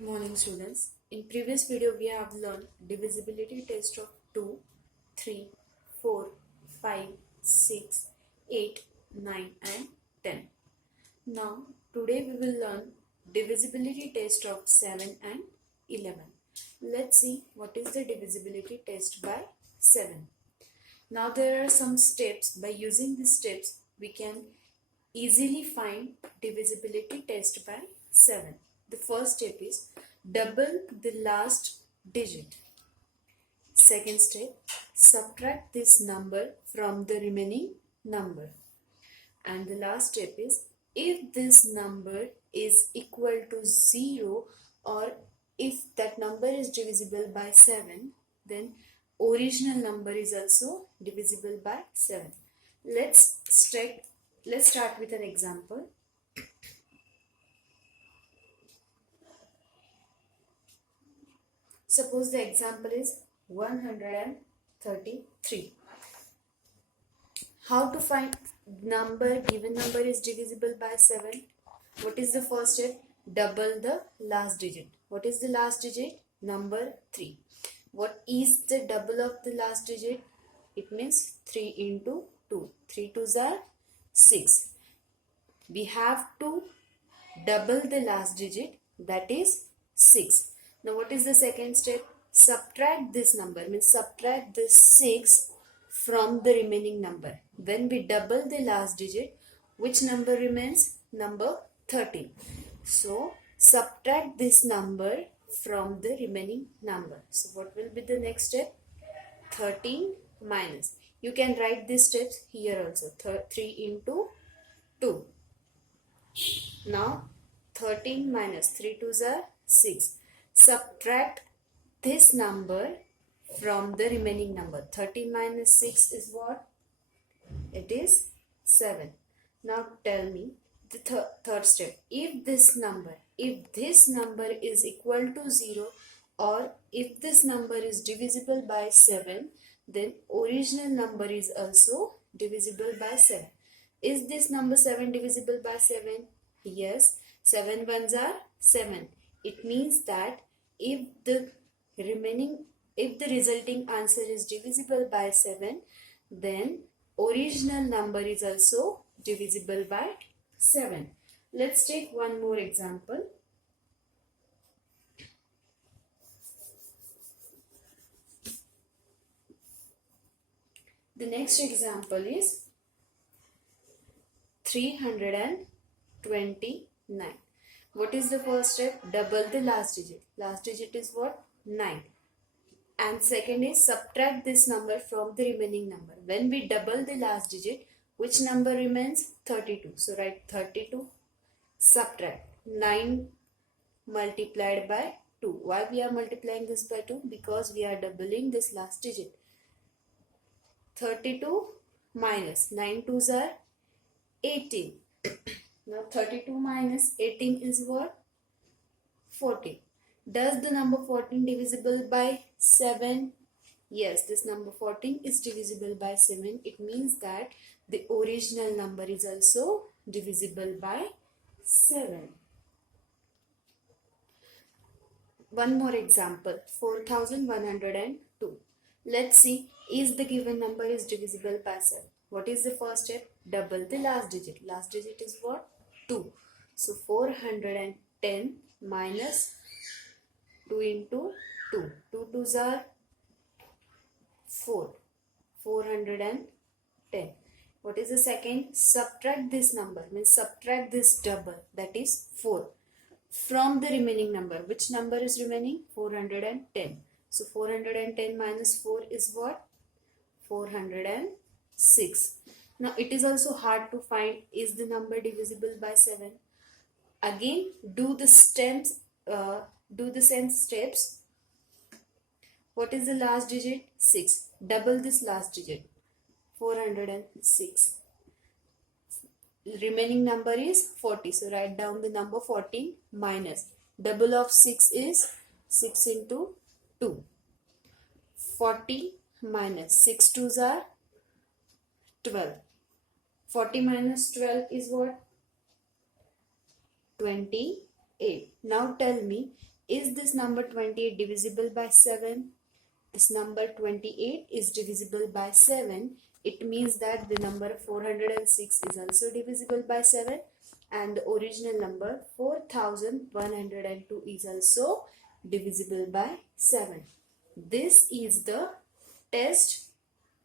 Good morning, students. In previous video we have learned divisibility test of 2, 3, 4, 5, 6, 8, 9 and 10. Now today we will learn divisibility test of 7 and 11. Let's see what is the divisibility test by 7. Now there are some steps. By using these steps we can easily find divisibility test by 7. The first step is double the last digit. Second step, subtract this number from the remaining number. And the last step is, if this number is equal to 0 or if that number is divisible by 7, then original number is also divisible by 7. Let's start with an example. Suppose the example is 133. How to find given number is divisible by 7? What is the first step? Double the last digit. What is the last digit? Number 3. What is the double of the last digit? It means 3 into 2. 3 2s are 6. We have to double the last digit, that is 6. Now what is the second step? Subtract this number, means subtract this 6 from the remaining number. When we double the last digit, which number remains? Number 13. So subtract this number from the remaining number. So what will be the next step? 13 minus. You can write these steps here also. 3 into 2. Now 13 minus 3 2s are 6. Subtract this number from the remaining number. 13 minus 6 is what? It is 7. Now tell me the third step. If this number is equal to 0 or if this number is divisible by 7, then original number is also divisible by 7. Is this number 7 divisible by 7? Yes. 7 ones are 7. It means that if the resulting answer is divisible by 7, then original number is also divisible by 7. Let's take one more example. The next example is 329. What is the first step? Double the last digit. Last digit is what? 9. And second is subtract this number from the remaining number. When we double the last digit, which number remains? 32. So write 32. Subtract 9 multiplied by 2. Why we are multiplying this by 2? Because we are doubling this last digit. 32 minus 9 2s are 18. Now 32 minus 18 is what? 14. Does the number 14 divisible by 7? Yes, this number 14 is divisible by 7. It means that the original number is also divisible by 7. One more example, 4102. Let's see, is the given number is divisible by 7. What is the first step? Double the last digit. Last digit is what? 2. So 410 minus 2 into 2. 2 2s are 4. 410. What is the second? Subtract this number, means subtract this double, that is 4, from the remaining number. Which number is remaining? 410. So 410 minus 4 is what? 406. Now it is also hard to find, is the number divisible by 7? Again do the same steps. What is the last digit? 6. Double this last digit. 406. Remaining number is 40. So write down the number 14 minus. Double of 6 is 6 into 2. 40 minus 6 2s are 12. 40 minus 12 is what? 28. Now tell me, Is this number 28 divisible by 7? This number 28 is divisible by 7. It means that the number 406 is also divisible by 7, and the original number 4102 is also divisible by 7. This is the test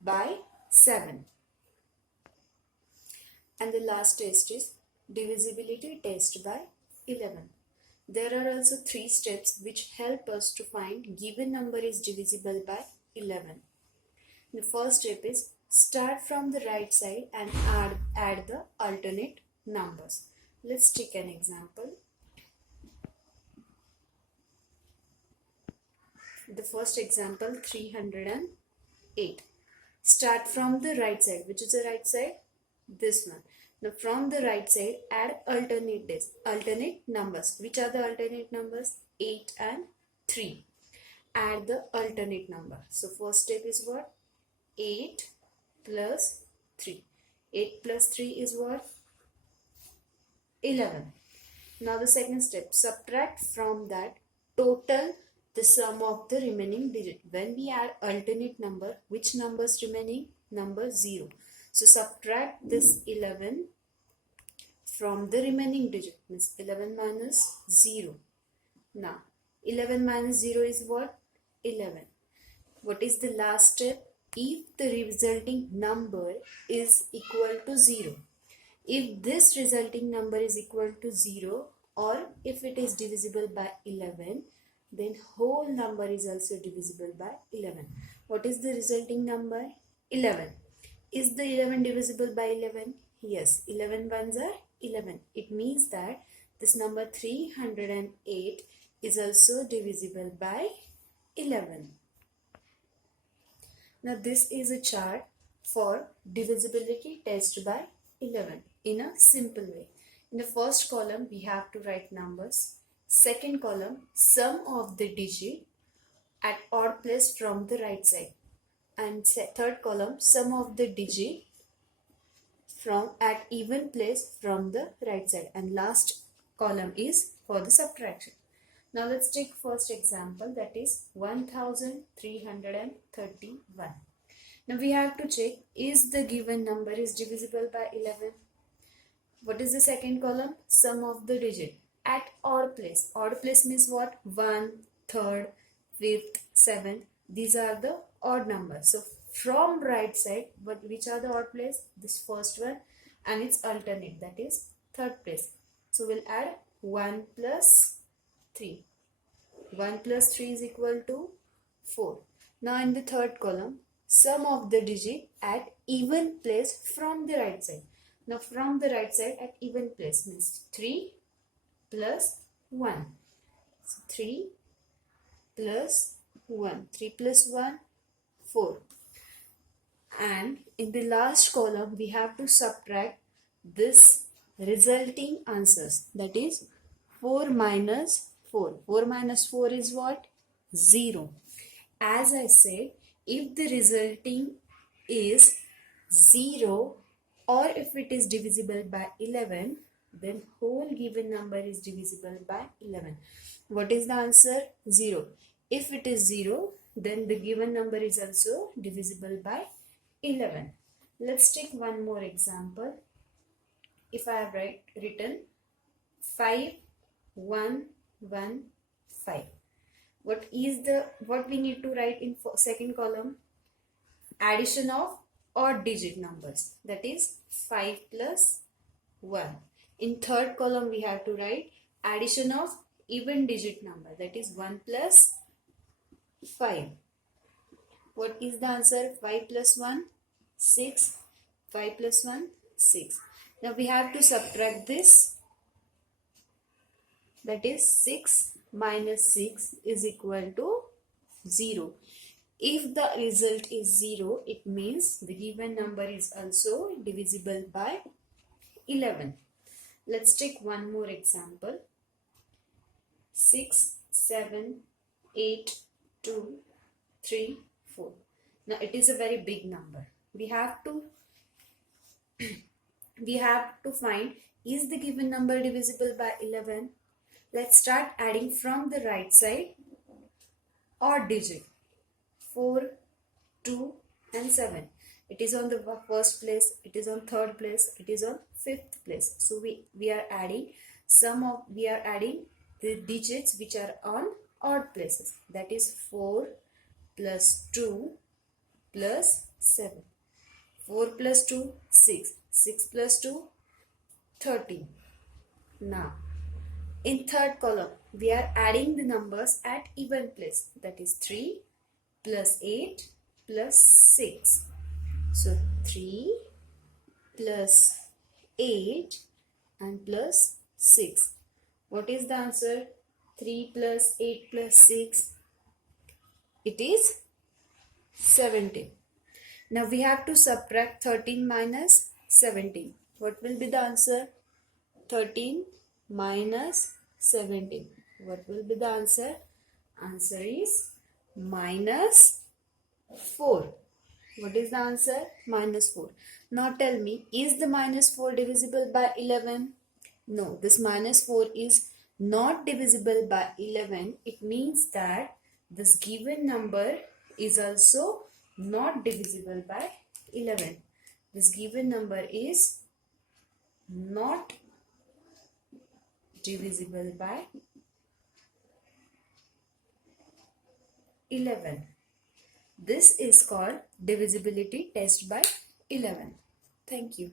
by 7. And the last test is divisibility test by 11. There are also 3 steps which help us to find given number is divisible by 11. The first step is start from the right side and add the alternate numbers. Let's take an example. The first example, 308. Start from the right side. Which is the right side? This one. Now from the right side, add alternate numbers. Which are the alternate numbers? 8 and 3. Add the alternate number. So first step is what? 8 plus 3. 8 plus 3 is what? 11. Now the second step, subtract from that total the sum of the remaining digit. When we add alternate number, which numbers remaining? Number 0. So subtract this 11 from the remaining digit, means 11 minus 0. Now 11 minus 0 is what? 11. What is the last step? If the resulting number is equal to 0. If this resulting number is equal to 0, or if it is divisible by 11, then whole number is also divisible by 11. What is the resulting number? 11. Is the 11 divisible by 11? Yes, 11 ones are 11. It means that this number 308 is also divisible by 11. Now this is a chart for divisibility test by 11 in a simple way. In the first column, we have to write numbers. Second column, sum of the digit at odd place from the right side. And third column, sum of the digit from at even place from the right side. And last column is for the subtraction. Now let's take first example, that is 1331. Now we have to check, is the given number is divisible by 11? What is the second column? Sum of the digit at odd place. Odd place means what? 1, 3rd, 5th, 7th. These are the odd numbers. So from right side, which are the odd place? This first one and its alternate, that is 3rd place. So we'll add 1 plus 3. 1 plus 3 is equal to 4. Now in the third column, sum of the digit at even place from the right side. Now from the right side at even place means 3 plus 1. So 3 plus 1. 3 plus 1, 4. And in the last column, we have to subtract this resulting answers. That is 4 minus 4. 4 minus 4 is what? 0. As I said, if the resulting is 0 or if it is divisible by 11, then whole given number is divisible by 11. What is the answer? 0. If it is 0, then the given number is also divisible by 11. Let's take one more example. If I have written 5115. What we need to write in second column? Addition of odd digit numbers, that is 5 plus 1. In third column, we have to write addition of even digit number, that is 1 plus 5. What is the answer? 5 plus 1, 6. 5 plus 1, 6. Now we have to subtract this, that is 6 minus 6 is equal to 0. If the result is 0, it means the given number is also divisible by 11. Let's take one more example. 6, 7, 8, 2, 3, 4. Now it is a very big number. We have to find, is the given number divisible by 11? Let's start adding from the right side. Odd digit 4, 2 and 7. It is on the first place, it is on third place, it is on fifth place. So we are adding the digits which are on odd places. That is 4 plus 2 plus 7. 4 plus 2, 6. 6 plus 2, 13. Now, in third column, we are adding the numbers at even place. That is 3 plus 8 plus 6. So, 3 plus 8 and plus 6. What is the answer? 3 plus 8 plus 6. It is 17. Now we have to subtract 13 minus 17. What will be the answer? 13 minus 17. What will be the answer? Answer is minus 4. What is the answer? Minus 4. Now tell me, is the minus 4 divisible by 11? No, this minus 4 is not divisible by 11. It means that this given number is also not divisible by 11. This given number is not divisible by 11. This is called divisibility test by 11. Thank you.